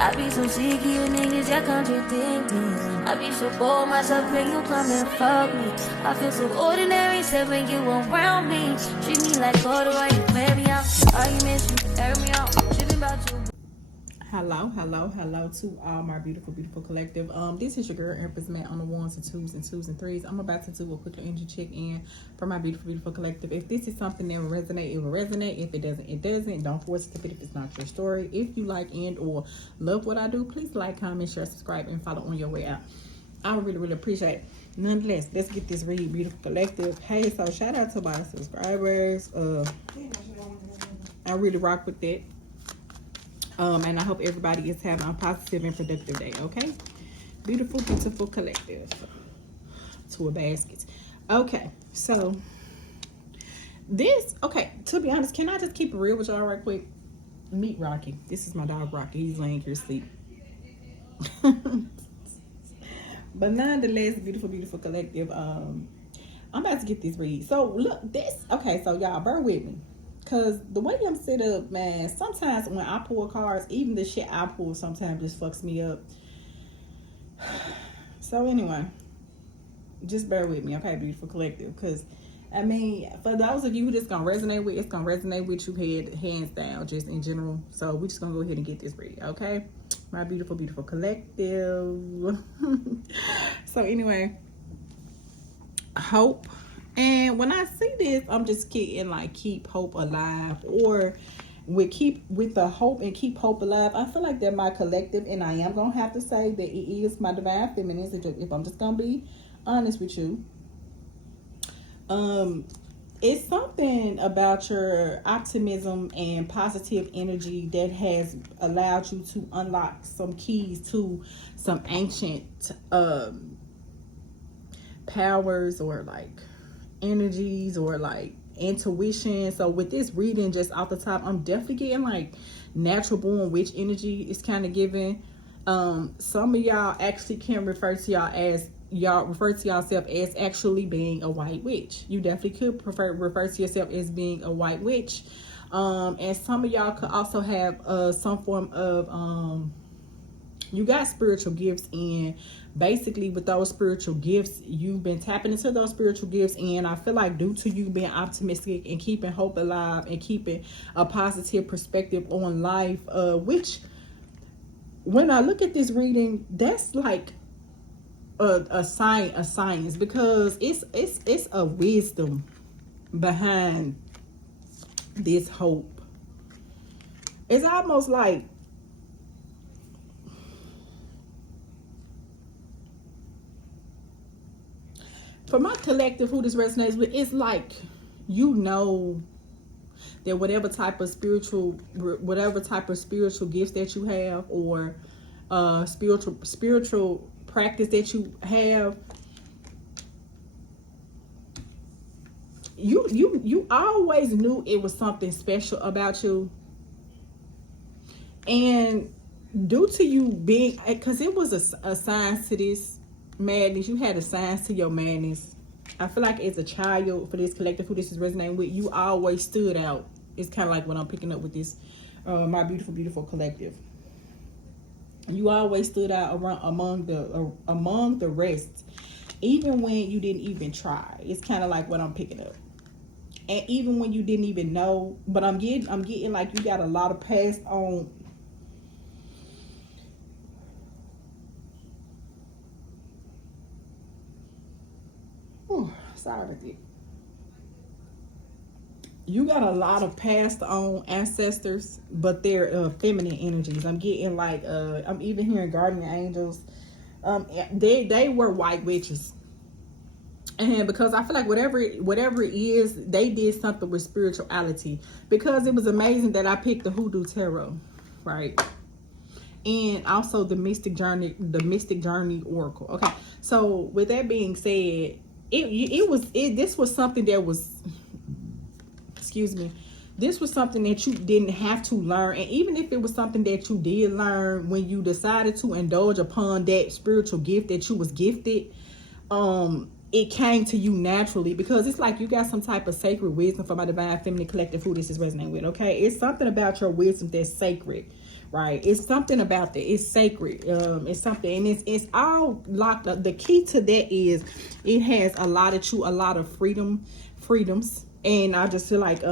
I be so sick of you niggas, y'all contradicting. I be so bold myself when you come and fuck me. I feel so ordinary, except when you around me. Treat me like water while you play me out. Arguments, you air me out. Tripping about you. Hello to all my beautiful collective. This is your girl Empress Matt on the ones and twos and threes. I'm about to do a quick energy check in for my beautiful collective. If this is something that will resonate, it will resonate. If it doesn't, it doesn't. Don't force it to fit if it's not your story. If you like and or love what I do, please like, comment, share, subscribe, and follow on your way out. I would really appreciate it. Nonetheless, let's get this read, beautiful collective. Hey, so shout out to my subscribers. I really rock with that. And I hope everybody is having a positive and productive day, okay? Beautiful collective. To a basket. Okay, so this, okay, to be honest, can I just keep it real with y'all right quick? Meet Rocky. This is my dog, Rocky. He's laying here asleep. But nonetheless, beautiful collective. I'm about to get this read. So, look, this, okay, so y'all, bear with me. Because the way I'm set up, man, sometimes when I pull cards, even the shit I pull sometimes just fucks me up. So anyway, just bear with me, okay, beautiful collective. Because, I mean, for those of you who it's going to resonate with, it's going to resonate with you hands down, just in general. So we're just going to go ahead and get this read, okay? My beautiful collective. So anyway, hope. And when I see this, I'm just getting like keep hope alive, or with the hope and keep hope alive. I feel like they're my collective, and I am gonna have to say that it is my divine feminine. If I'm just gonna be honest with you, it's something about your optimism and positive energy that has allowed you to unlock some keys to some ancient powers, or like energies, or like intuition. So with this reading, just off the top, I'm definitely getting like natural born witch energy. It's kind of giving. Some of y'all actually can refer to yourself as actually being a white witch. You definitely could refer to yourself as being a white witch. And some of y'all could also have some form of you got spiritual gifts, and basically with those spiritual gifts, you've been tapping into those spiritual gifts, and I feel like due to you being optimistic and keeping hope alive and keeping a positive perspective on life, which when I look at this reading, that's like a science, because it's a wisdom behind this hope. It's almost like, for my collective who this resonates with, it's like, you know, that whatever type of spiritual gifts that you have, or spiritual practice that you have, you always knew it was something special about you. And due to you being, because it was a science to this madness, you had a science to your madness. I feel like as a child, for this collective who this is resonating with, you always stood out. It's kind of like what I'm picking up with this, my beautiful collective. You always stood out among the rest, even when you didn't even try. It's kind of like what I'm picking up. And even when you didn't even know, but I'm getting like you got a lot of passed on. Sorry about that. You got a lot of passed on ancestors, but they're feminine energies. I'm getting like I'm even hearing guardian angels. They were white witches, and because I feel like whatever it is, they did something with spirituality. Because it was amazing that I picked the Hoodoo Tarot, right? And also the Mystic Journey Oracle. Okay, so with that being said, this was something that was, excuse me, this was something that you didn't have to learn. And even if it was something that you did learn, when you decided to indulge upon that spiritual gift that you was gifted, it came to you naturally, because it's like you got some type of sacred wisdom. For my divine feminine collective who this is resonating with, okay? It's something about your wisdom that's sacred, right? It's something about that. It's sacred. It's something, and it's all locked up. The key to that is it has allotted you a lot of freedoms, and I just feel like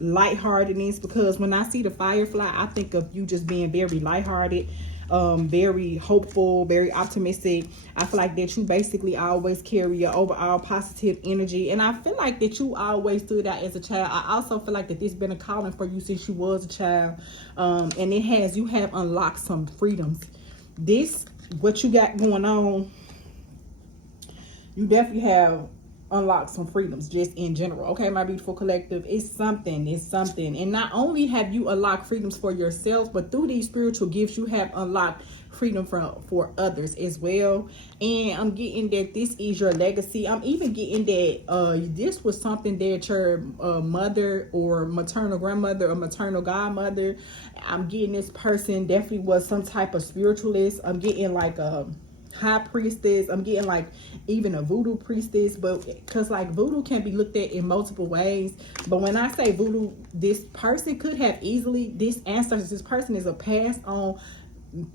lightheartedness, because when I see the firefly, I think of you just being very lighthearted, very hopeful, very optimistic. I feel like that you basically always carry your overall positive energy, and I feel like that you always stood out as a child. I also feel like that this been a calling for you since you was a child, and you have unlocked some freedoms. This, what you got going on, you definitely have unlock some freedoms just in general. Okay, my beautiful collective, it's something. And not only have you unlocked freedoms for yourself, but through these spiritual gifts you have unlocked freedom for others as well. And I'm getting that this is your legacy. I'm even getting that this was something that your mother or maternal grandmother or maternal godmother, I'm getting this person definitely was some type of spiritualist. I'm getting like a high priestess. I'm getting like even a voodoo priestess, but because like voodoo can be looked at in multiple ways. But when I say voodoo, this person could have easily, this person is a passed on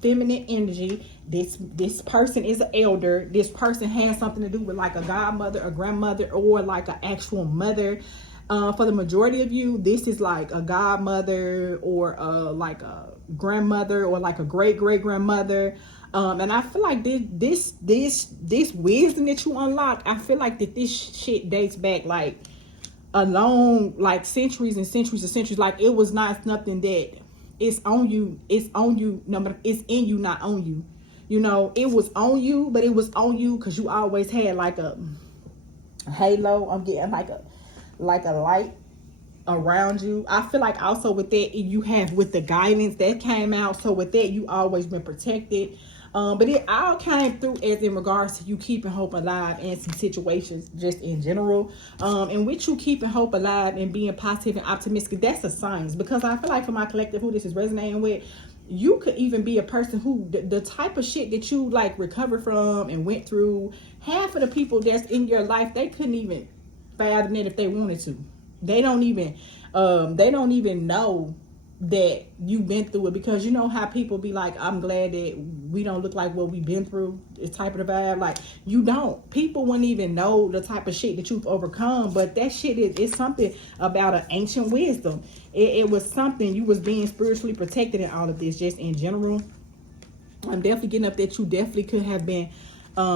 feminine energy. This person is an elder. This person has something to do with like a godmother, a grandmother, or like an actual mother. For the majority of you, this is like a godmother or like a grandmother or like a great grandmother. And I feel like this wisdom that you unlock, I feel like that this shit dates back like a long, like centuries and centuries and centuries. Like it was not nothing that it's on you. It's on you. No, but it's in you, not on you. You know, it was on you, but it was on you because you always had like a halo. I'm getting like a light around you. I feel like also with that, you have with the guidance that came out. So with that, you always been protected. But it all came through as in regards to you keeping hope alive in some situations just in general. And with you keeping hope alive and being positive and optimistic, that's a science. Because I feel like for my collective who this is resonating with, you could even be a person who the type of shit that you like recovered from and went through, half of the people that's in your life, they couldn't even fathom it if they wanted to. They don't even know that you've been through it, because you know how people be like, I'm glad that we don't look like what we've been through. It's type of the vibe. Like you don't. People wouldn't even know the type of shit that you've overcome. But that shit is something about an ancient wisdom. It was something you was being spiritually protected in all of this, just in general. I'm definitely getting up that you definitely could have been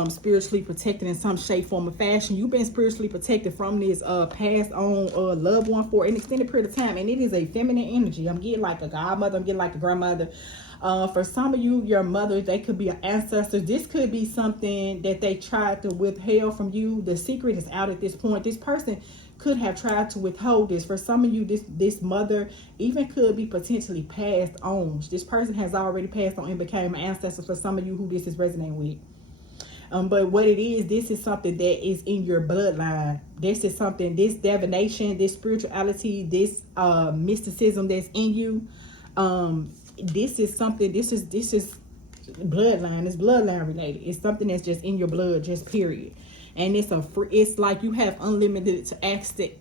spiritually protected in some shape, form, or fashion. You've been spiritually protected from this passed on loved one for an extended period of time, and it is a feminine energy. I'm getting like a godmother, I'm getting like a grandmother. For some of you, your mother, they could be an ancestor. This could be something that they tried to withhold from you. The secret is out at this point. This person could have tried to withhold this. For some of you, this mother even could be potentially passed on. This person has already passed on and became an ancestor for some of you who this is resonating with. But what it is, this is something that is in your bloodline. This is something, this divination, this spirituality, this mysticism that's in you. This is something, this is bloodline. It's bloodline related. It's something that's just in your blood, just period. And it's like you have unlimited access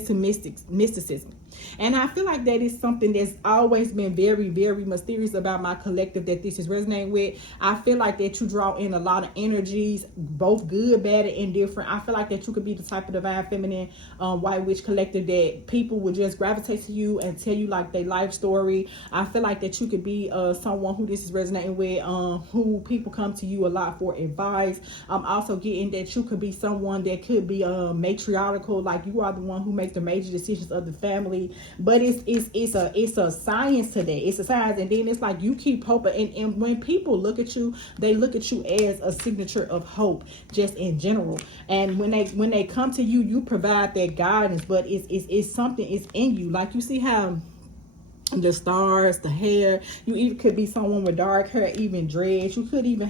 to mysticism. And I feel like that is something that's always been very, very mysterious about my collective that this is resonating with. I feel like that you draw in a lot of energies, both good, bad, and indifferent. I feel like that you could be the type of divine feminine white witch collective that people would just gravitate to you and tell you like their life story. I feel like that you could be someone who this is resonating with, who people come to you a lot for advice. I'm also getting that you could be someone that could be matriarchal, like you are the one who makes the major decisions of the family. But it's a science to that. It's a science, and then it's like you keep hope, and when people look at you, they look at you as a signature of hope, just in general. And when they come to you, you provide that guidance. But it's something, it's in you. Like you see how the stars, the hair, you even could be someone with dark hair, even dreads. You could even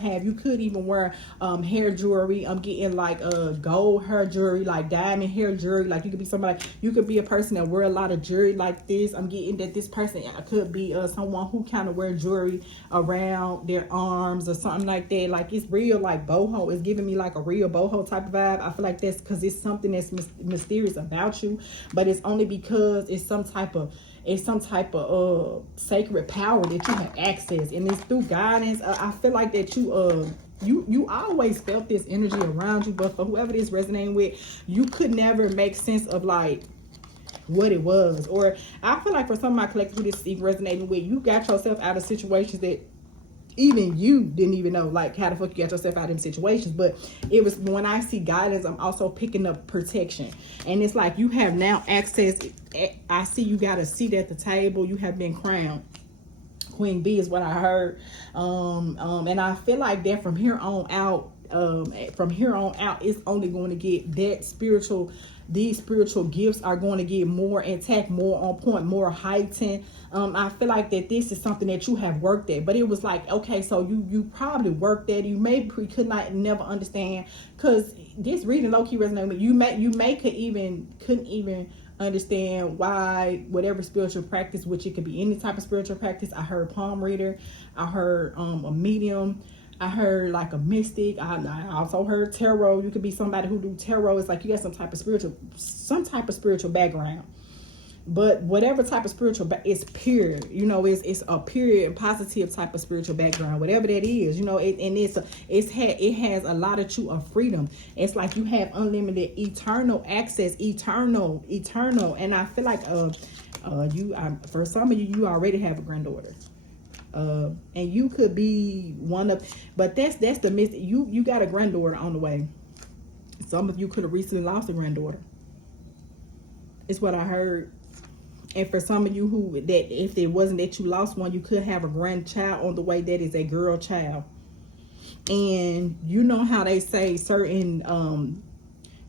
wear hair jewelry. I'm getting like gold hair jewelry, like diamond hair jewelry. Like you could be somebody, you could be a person that wear a lot of jewelry like this. I'm getting that this person could be someone who kind of wear jewelry around their arms or something like that. Like it's real, like boho. It's giving me like a real boho type of vibe. I feel like that's because it's something that's mysterious about you, but it's only because it's some type of, it's some type of sacred power that you have access, and it's through guidance. I feel like that you always felt this energy around you, but for whoever this resonating with, you could never make sense of like what it was. Or I feel like for some of my collectors who this is resonating with, you got yourself out of situations that even you didn't even know like how the fuck you got yourself out of them situations. But it was, when I see guidance, I'm also picking up protection, and it's like you have now access. I see you got a seat at the table. You have been crowned Queen Bee is what I heard. And I feel like that from here on out, it's only going to get that spiritual. These spiritual gifts are going to get more intact, more on point, more heightened. I feel like that this is something that you have worked at, but it was like, okay, so you probably worked at it. You maybe could not never understand, because this reading low key resonated with you. Couldn't even understand why whatever spiritual practice, which it could be any type of spiritual practice. I heard palm reader, I heard a medium, I heard like a mystic. I also heard tarot. You could be somebody who do tarot. It's like you got some type of spiritual background. But whatever type of spiritual, it's pure. You know, it's a pure and positive type of spiritual background. Whatever that is, you know, it has a lot of you of freedom. It's like you have unlimited, eternal access, eternal. And I feel like for some of you, you already have a granddaughter. And you could be one of, but that's the myth. You got a granddaughter on the way. Some of you could have recently lost a granddaughter. It's what I heard. And for some of you that if it wasn't that you lost one, you could have a grandchild on the way that is a girl child. And you know how they say certain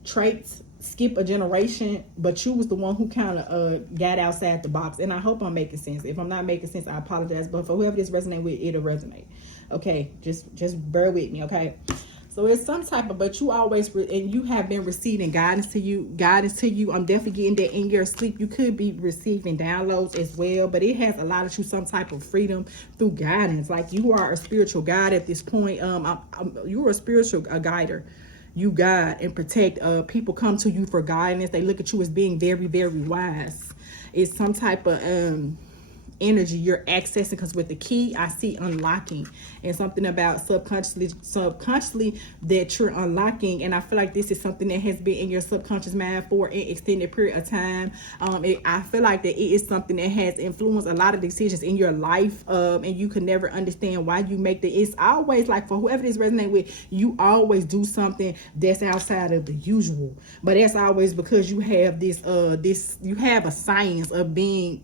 traits skip a generation, but you was the one who kind of got outside the box. And I hope I'm making sense. If I'm not making sense, I apologize. But for whoever this resonate with, it'll resonate. Okay, just bear with me, okay? So it's some type of, but you always, and you have been receiving guidance to you. I'm definitely getting that in your sleep. You could be receiving downloads as well, but it has a lot of you some type of freedom through guidance. Like you are a spiritual guide at this point. You are a spiritual guider. You guide and protect. People come to you for guidance. They look at you as being very, very wise. It's some type of energy you're accessing, because with the key I see unlocking, and something about subconsciously that you're unlocking. And I feel like this is something that has been in your subconscious mind for an extended period of time. I feel like that it is something that has influenced a lot of decisions in your life, and you could never understand why you make it's always like, for whoever this resonates with, you always do something that's outside of the usual, but that's always because you have you have a science of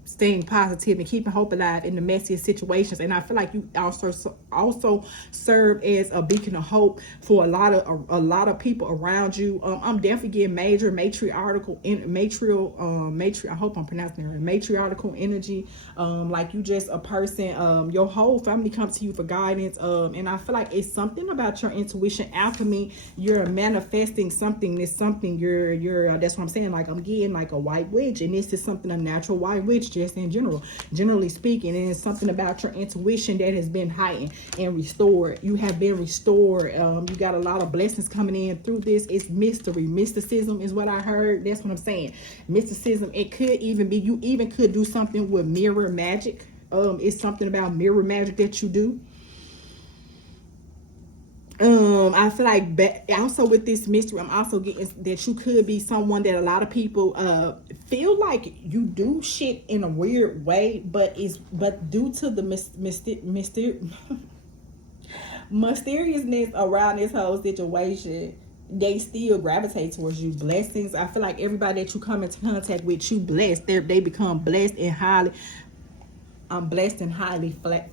staying positive and keeping hope alive in the messiest situations. And I feel like you also serve as a beacon of hope for a lot of people around you. I'm definitely getting major matriarchal I hope I'm pronouncing it right, matriarchal energy. Like you just a person, your whole family comes to you for guidance. And I feel like it's something about your intuition alchemy. You're manifesting something. It's something you're that's what I'm saying. Like I'm getting like a white witch, and this is something, a natural white witch just in generally speaking. And it's something about your intuition that has been heightened and restored. You have been restored. You got a lot of blessings coming in through this. It's mysticism is what I heard. That's what I'm saying. Mysticism. It could even be, you even could do something with mirror magic. It's something about mirror magic that you do. I feel like also with this mystery, I'm also getting that you could be someone that a lot of people feel like you do shit in a weird way, but due to the mysteriousness around this whole situation, they still gravitate towards you. Blessings. I feel like everybody that you come into contact with, you blessed. They become blessed and highly. I'm blessed and highly flat.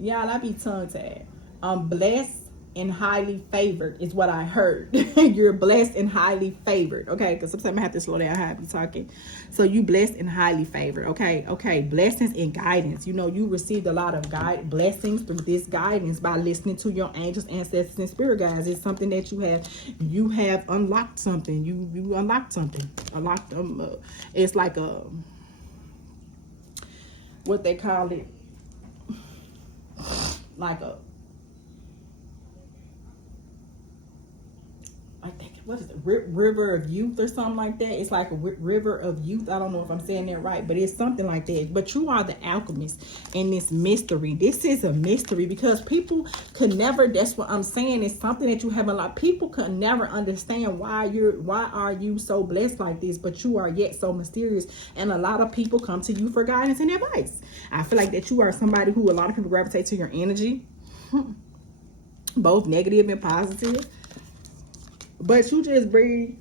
Y'all, I be tongue-tied. I'm blessed and highly favored is what I heard. You're blessed and highly favored. Okay, because sometimes I have to slow down how I be talking. So you blessed and highly favored. Okay. Blessings and guidance. You know, you received a lot of blessings through this guidance by listening to your angels, ancestors, and spirit guides. It's something that you have unlocked something. You unlocked something. Unlocked them. It's like what they call it. Like what is it, river of youth or something like that. It's like a river of youth. I don't know if I'm saying that right, but it's something like that. But you are the alchemist in this mystery. This is a mystery because people could never, that's what I'm saying, it's something that you have a lot. People could never understand why are you so blessed like this, but you are yet so mysterious. And a lot of people come to you for guidance and advice. I feel like that you are somebody who a lot of people gravitate to your energy, both negative and positive. But you just breathe.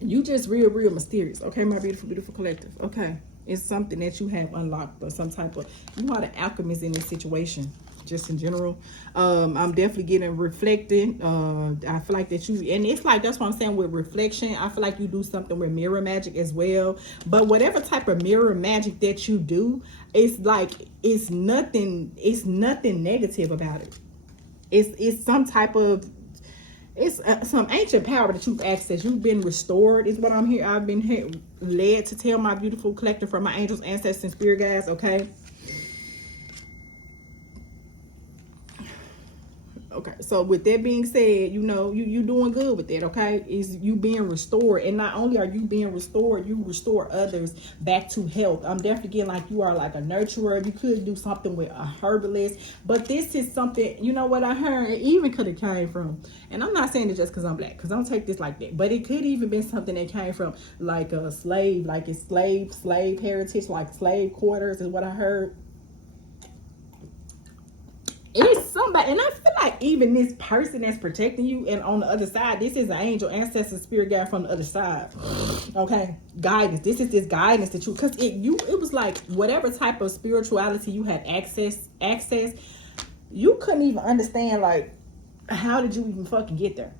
You just real mysterious. Okay, my beautiful collective. Okay. It's something that you have unlocked or some type of, you are the alchemist in this situation, just in general. I'm definitely getting reflected. I feel like that you, and it's like, that's what I'm saying with reflection. I feel like you do something with mirror magic as well. But whatever type of mirror magic that you do, it's like, it's nothing negative about it. It's some type of, it's some ancient power that you've accessed. You've been restored is what I'm here. I've been led to tell my beautiful collective from my angels, ancestors, and spirit guides. Okay. Okay, so with that being said, you know, you doing good with that, okay? Is you being restored. And not only are you being restored, you restore others back to health. I'm definitely getting like you are like a nurturer. You could do something with a herbalist. But this is something, you know what I heard, it even could have came from, and I'm not saying it just because I'm black, because I don't take this like that. But it could even been something that came from like a slave, like it's slave heritage, like slave quarters is what I heard. It's somebody, and I feel like even this person that's protecting you, and on the other side, this is an angel, ancestor, spirit guide from the other side. Okay, guidance. This is this guidance that you, because it was like whatever type of spirituality you had access, you couldn't even understand like how did you even fucking get there?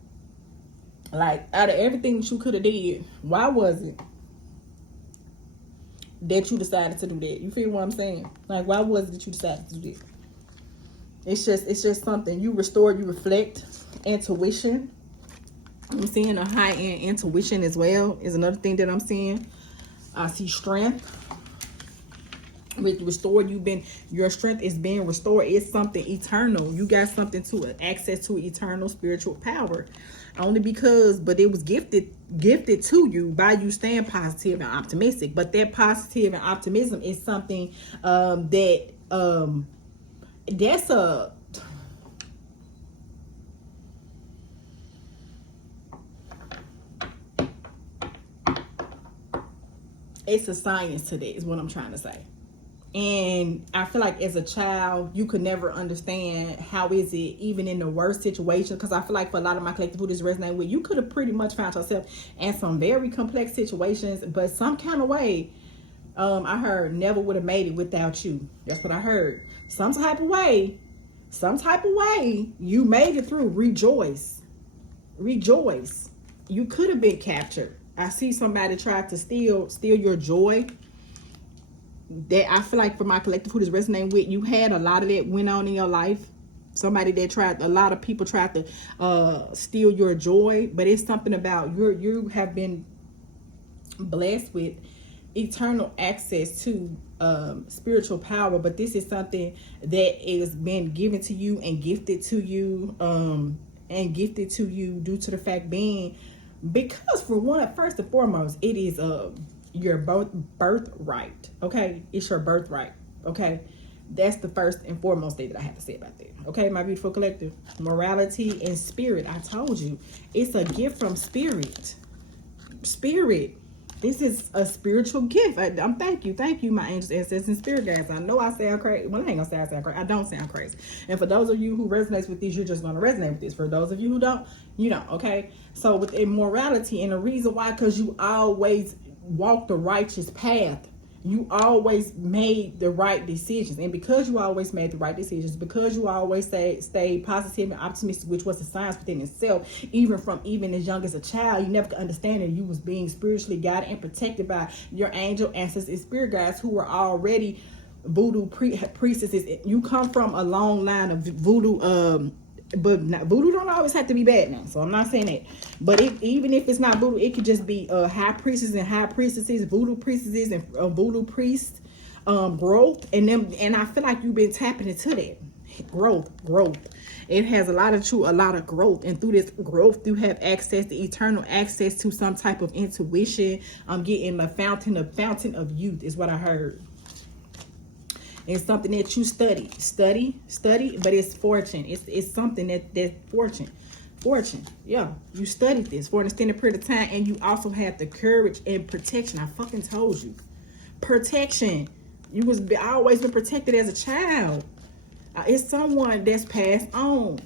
Like out of everything that you could have did, why was it that you decided to do that? You feel what I'm saying? Like why was it that you decided to do that? It's just something you restore, you reflect, intuition. I'm seeing a high-end intuition as well is another thing that I'm seeing. I see strength. With restored, your strength is being restored. It's something eternal. You got something to access to eternal spiritual power. Only because, but it was gifted to you by you staying positive and optimistic. But that positive and optimism is something that's a it's a science to that is what I'm trying to say. And I feel like as a child, you could never understand how is it even in the worst situation, because I feel like for a lot of my collective who this resonates with, you could have pretty much found yourself in some very complex situations, but some kind of way, I heard never would have made it without you. That's what I heard. Some type of way, you made it through. Rejoice. You could have been captured. I see somebody tried to steal your joy. That I feel like for my collective who this resonating with, you had a lot of that went on in your life. A lot of people tried to steal your joy, but it's something about you have been blessed with eternal access to spiritual power. But this is something that is been given to you and gifted to you, due to the fact being, because for one, first and foremost, it is your birthright. Okay, it's your birthright. Okay, that's the first and foremost thing that I have to say about that. Okay, my beautiful collective, morality and spirit. I told you, it's a gift from spirit. This is a spiritual gift. I'm thank you, my angels, ancestors, and spirit guides. I know I sound crazy. Well, I ain't gonna say I sound crazy. I don't sound crazy. And for those of you who resonates with this, you're just gonna resonate with this. For those of you who don't, you don't. Okay. So with immorality, and the reason why, because you always walk the righteous path. You always made the right decisions, and because you always made the right decisions, because you always stay positive and optimistic, which was a science within itself, even as young as a child, you never could understand that you was being spiritually guided and protected by your angel ancestors and spirit guides who were already voodoo priestesses. You come from a long line of voodoo, but voodoo don't always have to be bad now, so I'm not saying that. But even if it's not voodoo, it could just be high priestesses and high priestesses, voodoo priestesses and voodoo priests growth, and I feel like you've been tapping into that growth. It has a lot of growth, and through this growth, you have access to eternal access to some type of intuition. I'm getting a fountain of youth is what I heard. It's something that you study, but it's fortune. It's something that's fortune. Yeah, you studied this for an extended period of time, and you also have the courage and protection. I fucking told you, protection. I always been protected as a child. It's someone that's passed on,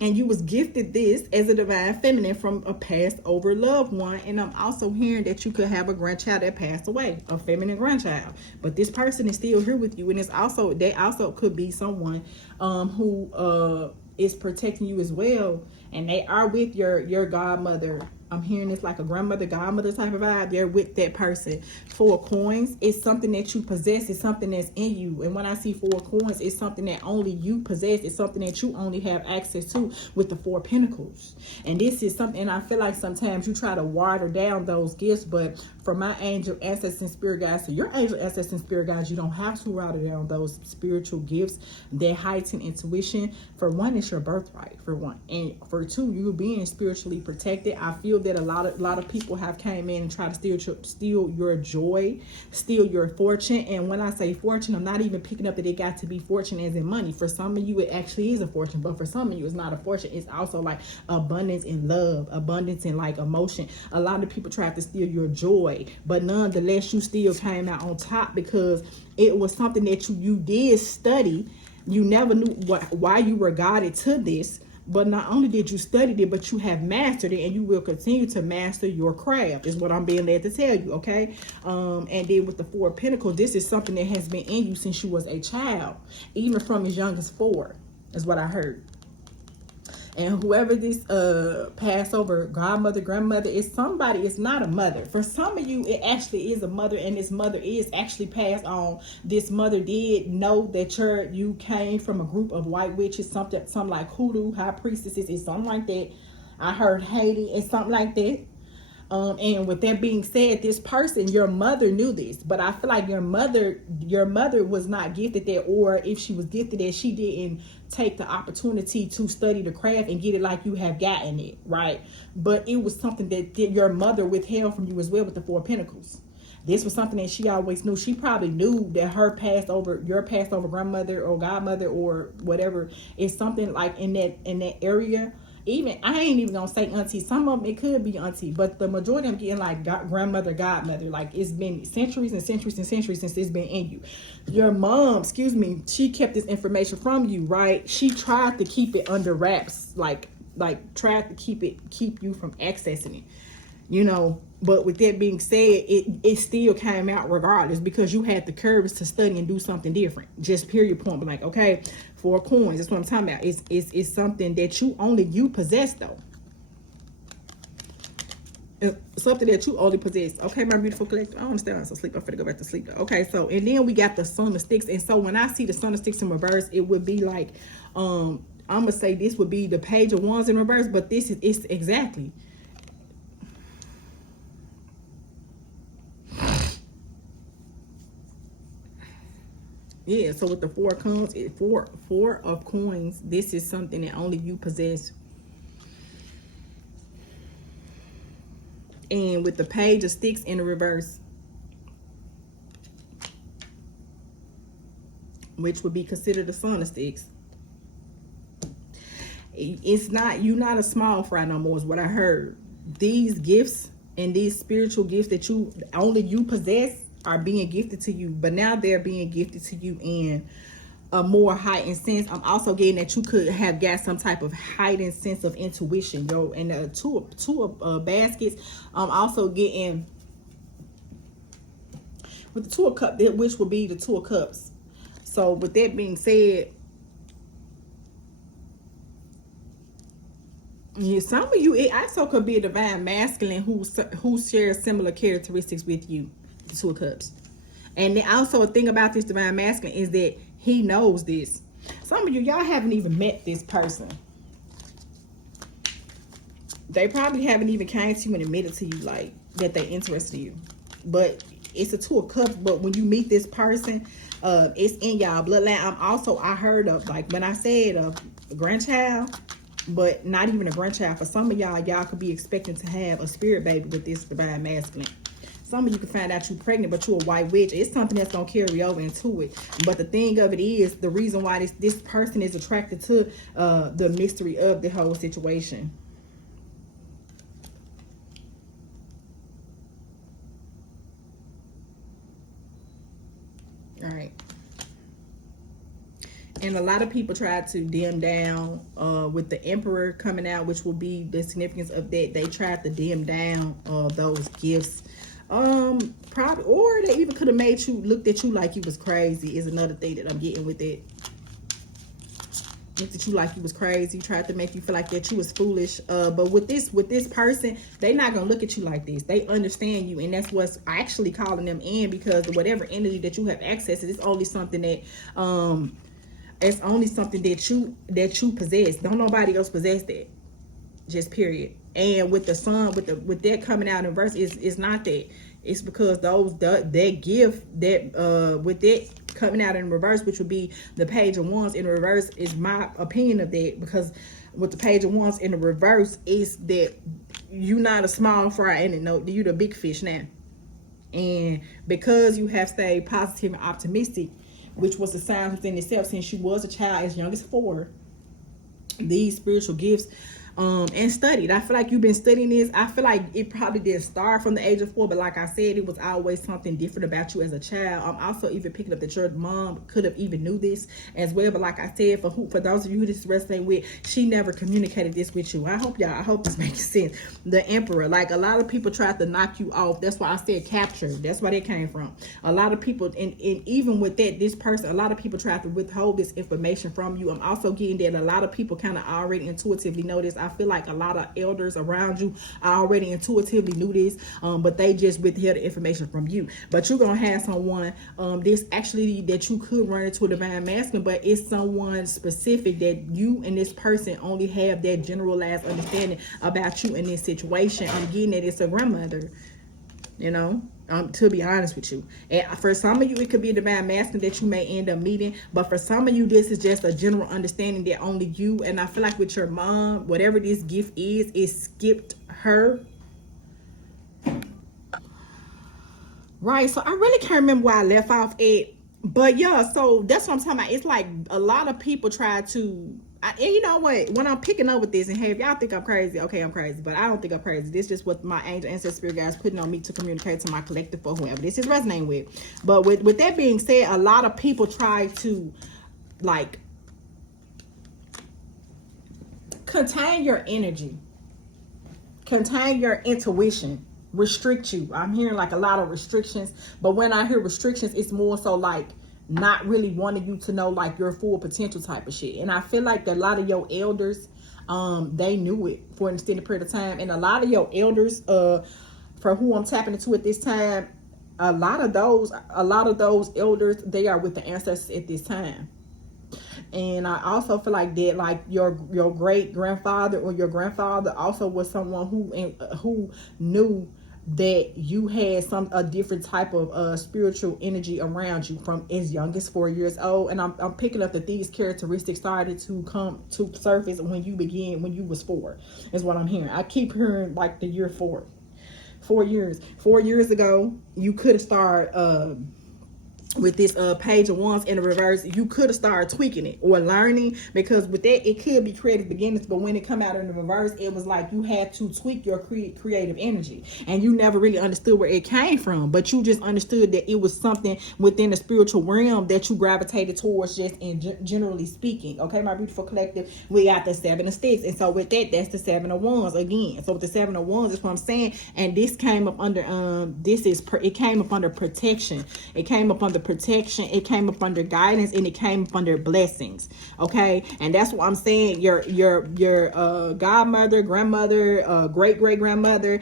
and you was gifted this as a divine feminine from a passed over loved one. And I'm also hearing that you could have a grandchild that passed away, a feminine grandchild, but this person is still here with you. And they also could be someone who is protecting you as well, and they are with your godmother. I'm hearing this like a grandmother, godmother type of vibe. They're with that person. 4 coins, it's something that you possess. It's something that's in you. And when I see 4 coins, it's something that only you possess. It's something that you only have access to with the 4 pentacles. And this is something, and I feel like sometimes you try to water down those gifts, but for my angel, ancestors, and spirit guides, so your angel, ancestors, and spirit guides, you don't have to water down those spiritual gifts that heighten intuition. For one, it's your birthright, for one. And for 2, you being spiritually protected. I feel that a lot of people have came in and tried to steal your joy, steal your fortune. And when I say fortune, I'm not even picking up that it got to be fortune as in money. For some of you, it actually is a fortune, but for some of you, it's not a fortune. It's also like abundance in love, abundance in like emotion. A lot of people try to steal your joy, but nonetheless, you still came out on top because it was something that you did study. You never knew why you were guided to this. But not only did you study it, but you have mastered it, and you will continue to master your craft, is what I'm being led to tell you, okay? And then with the 4 Pentacles, this is something that has been in you since you was a child, even from as young as 4, is what I heard. And whoever this Passover godmother, grandmother is, somebody, it's not a mother. For some of you, it actually is a mother, and this mother is actually passed on. This mother did know that you came from a group of white witches, something like hoodoo, high priestesses, it's something like that. I heard Haiti, it's something like that. And with that being said, this person, your mother knew this, but I feel like your mother was not gifted that, or if she was gifted that, she didn't take the opportunity to study the craft and get it like you have gotten it, right? But it was something that your mother withheld from you as well with the 4 Pentacles. This was something that she always knew. She probably knew that your Passover grandmother or godmother or whatever is something like in that area. Even, I ain't even gonna say auntie. Some of them, it could be auntie, but the majority I'm getting like grandmother, godmother. Like it's been centuries and centuries and centuries since it's been in you. Your mom, she kept this information from you, right? She tried to keep it under wraps, like tried to keep you from accessing it, you know. But with that being said, it still came out regardless, because you had the courage to study and do something different. Just period, point. But like, okay, 4 coins, that's what I'm talking about. It's something that only you possess, though. It's something that you only possess. Okay, my beautiful collector. I understand. I'm so sleep. I'm finna go back to sleep though. Okay, so and then we got the Son of Sticks. And so when I see the Son of Sticks in reverse, it would be like, I'm gonna say this would be the Page of Wands in reverse, but it's exactly. Yeah, so with the 4 coins, four of coins, this is something that only you possess. And with the Page of Sticks in the reverse, which would be considered the Son of Sticks, you're not a small fry no more, is what I heard. These gifts and these spiritual gifts that only you possess are being gifted to you, but now they're being gifted to you in a more heightened sense. I'm also getting that you could have got some type of heightened sense of intuition, yo. And the two of baskets, I'm also getting with the 2 of cups, which would be the 2 of cups. So with that being said, yeah, some of you, it also could be a divine masculine who shares similar characteristics with you, the 2 of cups. And then also a thing about this divine masculine is that he knows this. Some of you, y'all haven't even met this person. They probably haven't even came to you and admitted to you like that they interested in you. But it's a Two of Cups, but when you meet this person, it's in y'all bloodline. I heard of, like when I said a grandchild, but not even a grandchild. For some of y'all could be expecting to have a spirit baby with this divine masculine. Some of you can find out you're pregnant, but you're a white witch. It's something that's going to carry over into it. But the thing of it is, the reason why this person is attracted to the mystery of the whole situation. All right. And a lot of people try to dim down with the Emperor coming out, which will be the significance of that. They tried to dim down those gifts. Probably, or they even could have made you, looked at you like you was crazy, is another thing that I'm getting with it. Looked at you like you was crazy, tried to make you feel like that you was foolish. But with this person, they not gonna look at you like this. They understand you, and that's what's actually calling them in, because whatever energy that you have access to, it's only something that it's only something that you possess. Don't nobody else possess that. Just period. And with the sun, with that coming out in reverse, it's not that. It's because that gift that with that coming out in reverse, which would be the Page of Wands in reverse, is my opinion of that. Because with the Page of Wands in the reverse, is that you not a small fry and no, you the big fish now. And because you have stayed positive and optimistic, which was the sign within itself since you was a child as young as 4, these spiritual gifts and studied. I feel like you've been studying this. I feel like it probably didn't start from the age of 4, but like I said, it was always something different about you as a child. I'm also even picking up that your mom could have even knew this as well. But like I said, for those of you who this is resonating with, she never communicated this with you. I hope this makes sense. The Emperor, like a lot of people tried to knock you off. That's why I said capture. That's where they came from. A lot of people, and even with that, this person, a lot of people tried to withhold this information from you. I'm also getting that a lot of people kind of already intuitively know this. I feel like a lot of elders around you already intuitively knew this, but they just withheld the information from you. But you're gonna have someone this actually that you could run into a divine masculine, but it's someone specific that you and this person only have that generalized understanding about you in this situation. I'm getting that it's a grandmother, you know, to be honest with you. And for some of you, it could be a divine masculine that you may end up meeting. But for some of you, this is just a general understanding that only you, and I feel like with your mom, whatever this gift is, it skipped her. Right, so I really can't remember where I left off at. But yeah, so that's what I'm talking about. It's like a lot of people try to, and you know what, when I'm picking up with this, and hey, if y'all think I'm crazy, okay, I'm crazy, but I don't think I'm crazy. This is just what my angel ancestor spirit guys putting on me to communicate to my collective or whoever this is resonating with. But with that being said, a lot of people try to like contain your energy, contain your intuition, restrict you. I'm hearing like a lot of restrictions, but when I hear restrictions, it's more so like not really wanting you to know like your full potential type of shit. And I feel like a lot of your elders, they knew it for an extended period of time. And a lot of your elders, for who I'm tapping into at this time, a lot of those elders, they are with the ancestors at this time. And I also feel like that, like your great grandfather or your grandfather also was someone who knew that you had a different type of spiritual energy around you from as young as 4 years old. And I'm picking up that these characteristics started to come to surface when you was 4, is what I'm hearing. I keep hearing like the year 4. 4 years. 4 years ago, you could have started with this Page of Wands in the reverse. You could have started tweaking it or learning, because with that it could be creative beginnings, but when it come out in the reverse, it was like you had to tweak your creative energy, and you never really understood where it came from, but you just understood that it was something within the spiritual realm that you gravitated towards, just in generally speaking. Okay, my beautiful collective, we got the 7 of Sticks, and so with that, that's the 7 of Wands again. So with the 7 of Wands is what I'm saying, and this came up under it came up under protection. It came up under protection, it came up under guidance, and it came up under blessings. Okay, and that's what I'm saying. Your godmother, grandmother, great grandmother,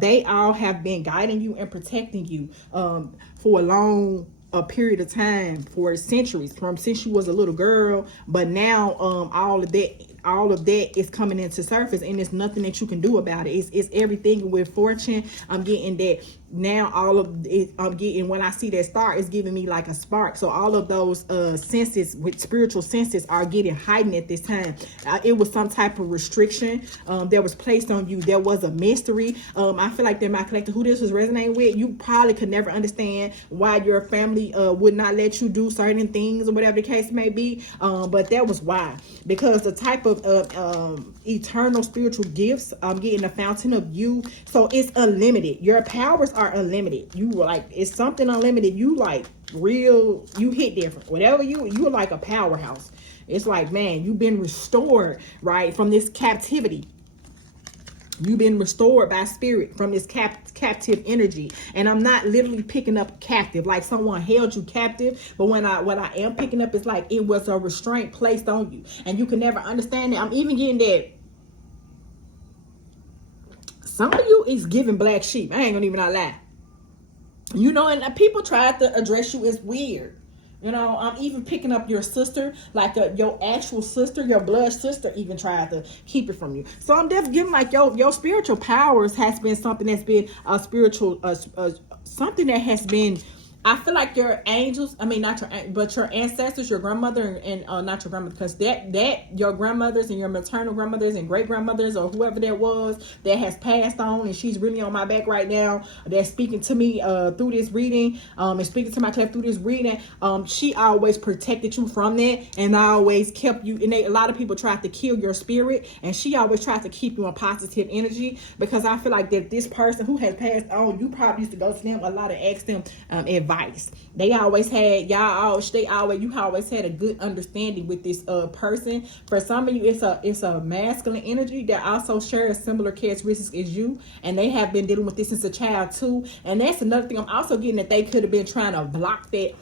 they all have been guiding you and protecting you for a long period of time, for centuries, from since you was a little girl. But now all of that, all of that is coming into surface, and there's nothing that you can do about it. It's everything with fortune. I'm getting that now. All of it, I'm getting, when I see that star, it's giving me like a spark. So all of those senses, with spiritual senses, are getting heightened at this time. It was some type of restriction that was placed on you. There was a mystery. I feel like that my collective, who this was resonating with, you probably could never understand why your family would not let you do certain things or whatever the case may be. But that was why, because the type of eternal spiritual gifts, I'm getting a fountain of you. So it's unlimited. Your powers are unlimited. You like, it's something unlimited. You like real, you hit different. Whatever you're like a powerhouse. It's like, man, you've been restored, right, from this captivity. You've been restored by spirit from this captive energy. And I'm not literally picking up captive, like someone held you captive. But what I am picking up is like it was a restraint placed on you. And you can never understand it. I'm even getting that some of you is giving black sheep. I ain't gonna even lie. You know, and people tried to address you as weird. You know, I'm even picking up your sister, like your actual sister, your blood sister, even tried to keep it from you. So I'm definitely giving like your spiritual powers has been something that's been a spiritual, something that has been, I feel like your angels, I mean, not your, but your ancestors, your grandmother and not your grandmother, because that your grandmothers and your maternal grandmothers and great grandmothers or whoever that was that has passed on, and she's really on my back right now, that's speaking to me through this reading, and speaking to my class through this reading. She always protected you from that, and I always kept you, and a lot of people tried to kill your spirit, and she always tried to keep you in positive energy, because I feel like that this person who has passed on, you probably used to go to them a lot and ask them advice. They always had you always had a good understanding with this person. For some of you, it's a masculine energy that also shares similar characteristics as you, and they have been dealing with this since a child too. And that's another thing I'm also getting, that they could have been trying to block that.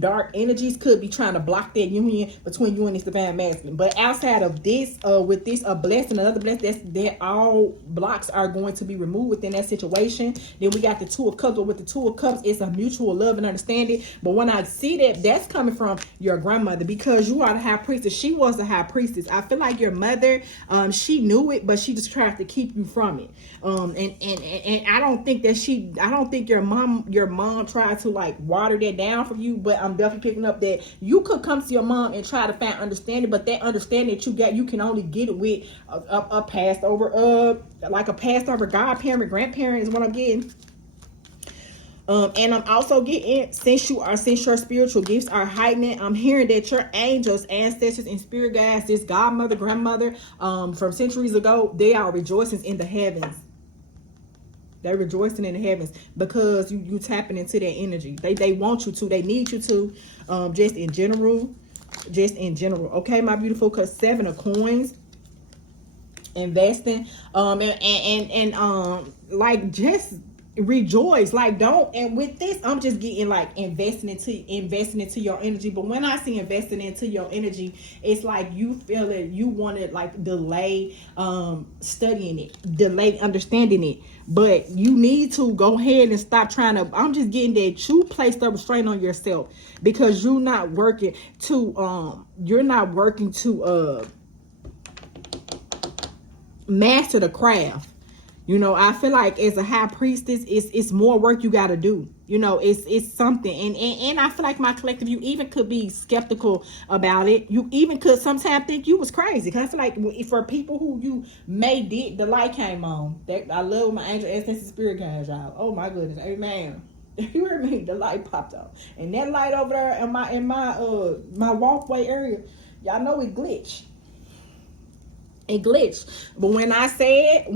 Dark energies could be trying to block that union between you and this divine masculine. But outside of this, with this a blessing, another blessing, that all blocks are going to be removed within that situation. Then we got the Two of Cups. But with the Two of Cups, it's a mutual love and understanding. But when I see that, that's coming from your grandmother, because you are the high priestess. She was the high priestess. I feel like your mother, she knew it, but she just tried to keep you from it. And I don't think your mom tried to like water that down for you. But I'm definitely picking up that you could come to your mom and try to find understanding, but that understanding that you got, you can only get it with a passed over, like a passed over godparent, grandparent is what I'm getting. And I'm also getting, since your spiritual gifts are heightening, I'm hearing that your angels, ancestors, and spirit guides, this godmother, grandmother, from centuries ago, they are rejoicing in the heavens. They're rejoicing in the heavens because you tapping into that energy. They want you to. They need you to. Just in general. Okay, my beautiful. Because 7 of coins. Investing. And like just rejoice. Like don't. And with this, I'm just getting like investing into your energy. But when I see investing into your energy, it's like you feel it. You want to like delay studying it, delay understanding it. But you need to go ahead and stop trying to. I'm just getting that you placed a restraint on yourself because you're not working to master the craft. You know, I feel like as a high priestess, it's more work you got to do. You know, it's something. And I feel like my collective, you even could be skeptical about it. You even could sometimes think you was crazy. Because I feel like for people who you may did, the light came on. I love my angel ancestors spirit guides, y'all. Oh my goodness. Amen. You heard me? The light popped on. And that light over there in my walkway area, y'all know it glitched. It glitched. But when I said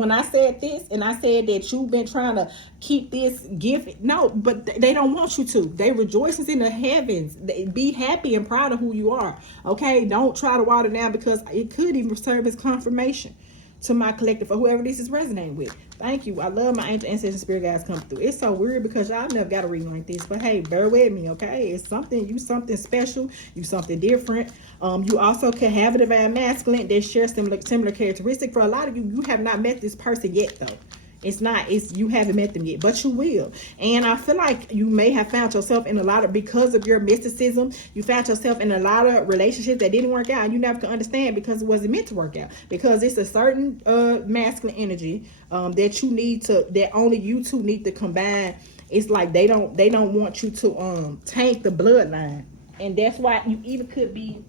this, and I said that you've been trying to keep this gift, no, but they don't want you to. They rejoices in the heavens. Be happy and proud of who you are. Okay, don't try to water down, because it could even serve as confirmation to my collective for whoever this is resonating with. Thank you. I love my angel ancestors spirit guides come through. It's so weird because y'all never got a reading like this, but hey, bear with me, okay? It's something, you something special, you something different. You also can have a divine masculine that shares similar characteristics. For a lot of you, you have not met this person yet though. It's not, it's, you haven't met them yet, but you will. And I feel like you may have found yourself in a lot of, because of your mysticism, you found yourself in a lot of relationships that didn't work out, and you never could understand because it wasn't meant to work out. Because it's a certain masculine energy that you need to, that only you two need to combine. It's like they don't want you to taint the bloodline. And that's why you even could be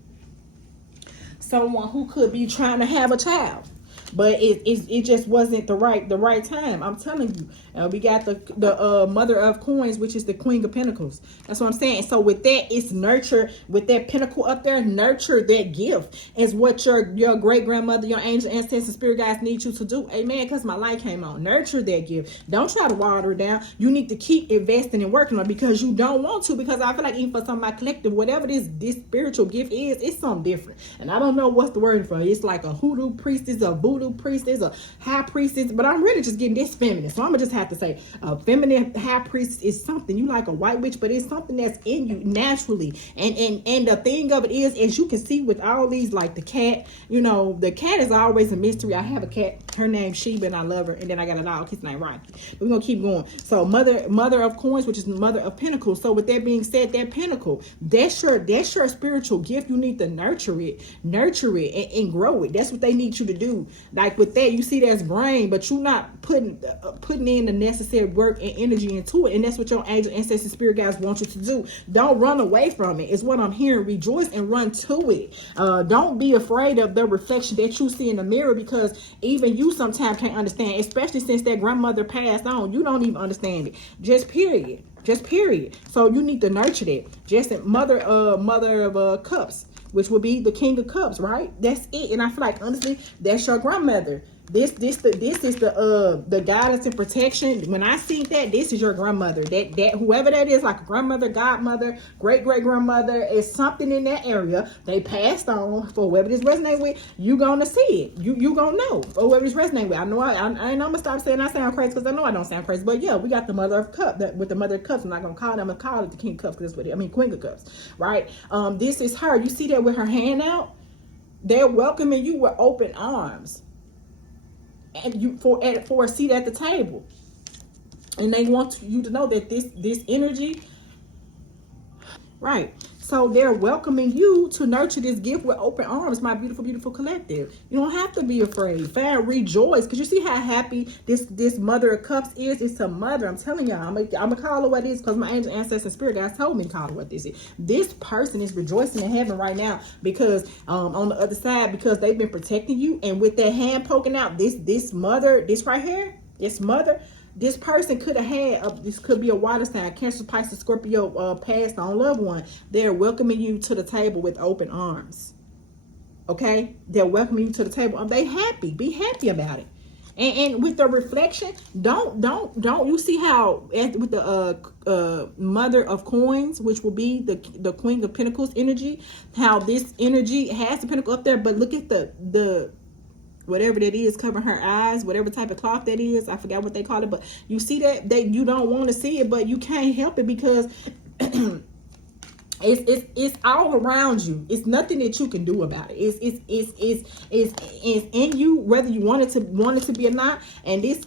someone who could be trying to have a child, but it just wasn't the right time. I'm telling you. We got the Mother of Coins, which is the Queen of Pentacles. That's what I'm saying. So with that, it's nurture, with that pentacle up there, nurture that gift is what your great grandmother, your angel, ancestors, spirit guides need you to do. Amen. Because my light came on. Nurture that gift. Don't try to water it down. You need to keep investing and working on it, because you don't want to. Because I feel like even for some of my collective, whatever this spiritual gift is, it's something different. And I don't know what's the word for it. It's like a hoodoo priestess, a voodoo priestess, a high priestess. But I'm really just getting this feminine. So I'm gonna just have to say a feminine high priest is something you like, a white witch, but it's something that's in you naturally. And the thing of it is, as you can see with all these, like the cat, you know, the cat is always a mystery. I have a cat, her name's Sheba, and I love her. And then I got a dog, his name Rocky. But we're gonna keep going. So mother of coins, which is Mother of Pentacles. So with that being said, that pentacle, that's your spiritual gift. You need to nurture it and grow it. That's what they need you to do. Like with that, you see that's brain, but you're not putting in the necessary work and energy into it. And that's what your angel, ancestors, spirit guides want you to do. Don't run away from it. It's what I'm hearing. Rejoice and run to it. Don't be afraid of the reflection that you see in the mirror, because even you sometimes can't understand, especially since that grandmother passed on. You don't even understand it. Just period. So you need to nurture that. Just Mother of Cups, which would be the King of Cups, right? That's it. And I feel like, honestly, that's your grandmother. This is the guidance and protection. When I see that, this is your grandmother. That whoever that is, like a grandmother, godmother, great grandmother, is something in that area. They passed on. For whoever this resonates with, you gonna see it. You gonna know. For whoever this resonates with. I know I ain't gonna stop saying I sound crazy, because I know I don't sound crazy. But yeah, we got the Mother of Cups. With the Mother of Cups, I'm not gonna call it. I'm gonna call it the King of Cups, because that's what I mean, Queen of Cups, right? This is her. You see that with her hand out? They're welcoming you with open arms. And you for a seat at the table, and they want you to know that this energy, right? So they're welcoming you to nurture this gift with open arms, my beautiful collective. You don't have to be afraid. Fan, rejoice, because you see how happy this Mother of Cups is. It's a mother. I'm telling y'all, I'm gonna call her what it is, because my angel, ancestors, and spirit guys told me to call her what this is. This person is rejoicing in heaven right now, because on the other side, because they've been protecting you, and with their hand poking out, this mother, this right here, this mother. This person could have had, this could be a water sign, Cancer, Pisces, Scorpio, passed on loved one. They're welcoming you to the table with open arms. Okay? They're welcoming you to the table. They happy. Be happy about it. And with the reflection, don't you see how with the Mother of Coins, which will be the Queen of Pentacles energy, how this energy has the pentacle up there, but look at the whatever that is covering her eyes, whatever type of cloth that is, I forgot what they call it, but you see that you don't want to see it, but you can't help it, because it's all around you. It's nothing that you can do about it. It's in you, whether you want it to be or not. And this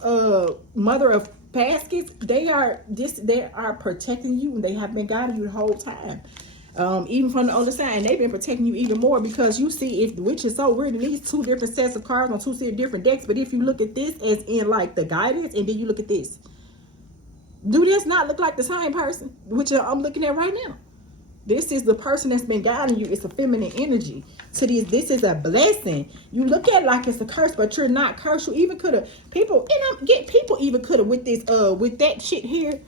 Mother of Baskets, they are protecting you, and they have been guiding you the whole time. Even from the other side, and they've been protecting you even more, because you see, if the witch is so weird, it needs two different sets of cards on two different decks. But if you look at this as in like the guidance, and then you look at this, do this not look like the same person, which I'm looking at right now? This is the person that's been guiding you. It's a feminine energy to these. This is a blessing. You look at it like it's a curse, but you're not cursed. You even could have people even could have with this with that shit here,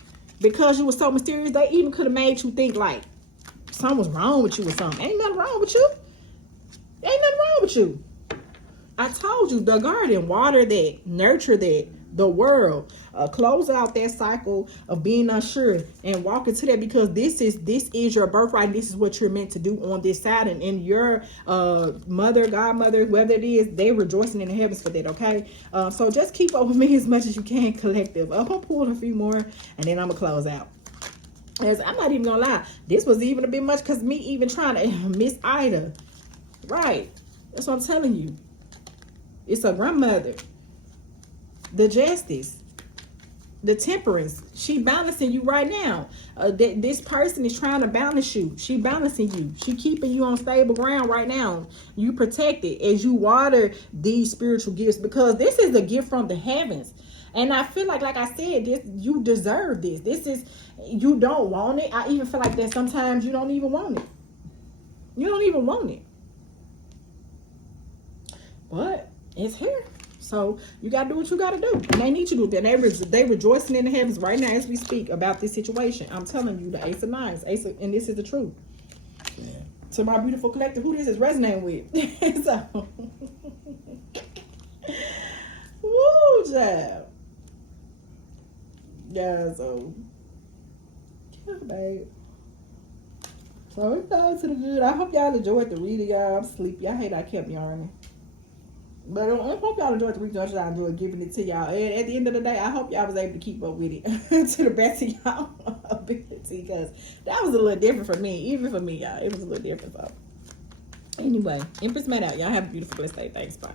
because you were so mysterious. They even could have made you think like something was wrong with you or something. Ain't nothing wrong with you. Ain't nothing wrong with you. I told you, the garden, water that, nurture that, the world, close out that cycle of being unsure and walk into that, because this is your birthright. This is what you're meant to do on this side, and your mother, godmother, whoever it is, they rejoicing in the heavens for that. Okay, so just keep up with me as much as you can, collective. I'm gonna pull a few more, and then I'm gonna close out. As I'm not even gonna lie, this was even a bit much, because me even trying to Miss Ida, right? That's what I'm telling you. It's a grandmother, the Justice, The Temperance, she balancing you right now. This person is trying to balance you. She balancing you. She keeping you on stable ground right now. You protect it as you water these spiritual gifts, because this is a gift from the heavens. And I feel like I said, this, you deserve this. This is, you don't want it. I even feel like that sometimes you don't even want it. You don't even want it. But it's here. So you got to do what you got to do. And they need you to do that. They rejoicing in the heavens right now as we speak about this situation. I'm telling you, the Ace of Nines. And this is the truth. Yeah. To my beautiful collector, who this is resonating with. So, woo, child. Yeah, so, yeah, babe. So it's on to the good. I hope y'all enjoyed the reading, y'all. I'm sleepy. I hate I kept yarning. But I hope y'all enjoyed the research. I enjoyed giving it to y'all. And at the end of the day, I hope y'all was able to keep up with it to the best of y'all ability, because that was a little different for me. Even for me, y'all. It was a little different. So, anyway, Empress Mad out. Y'all have a beautiful blessed day. Thanks. Bye.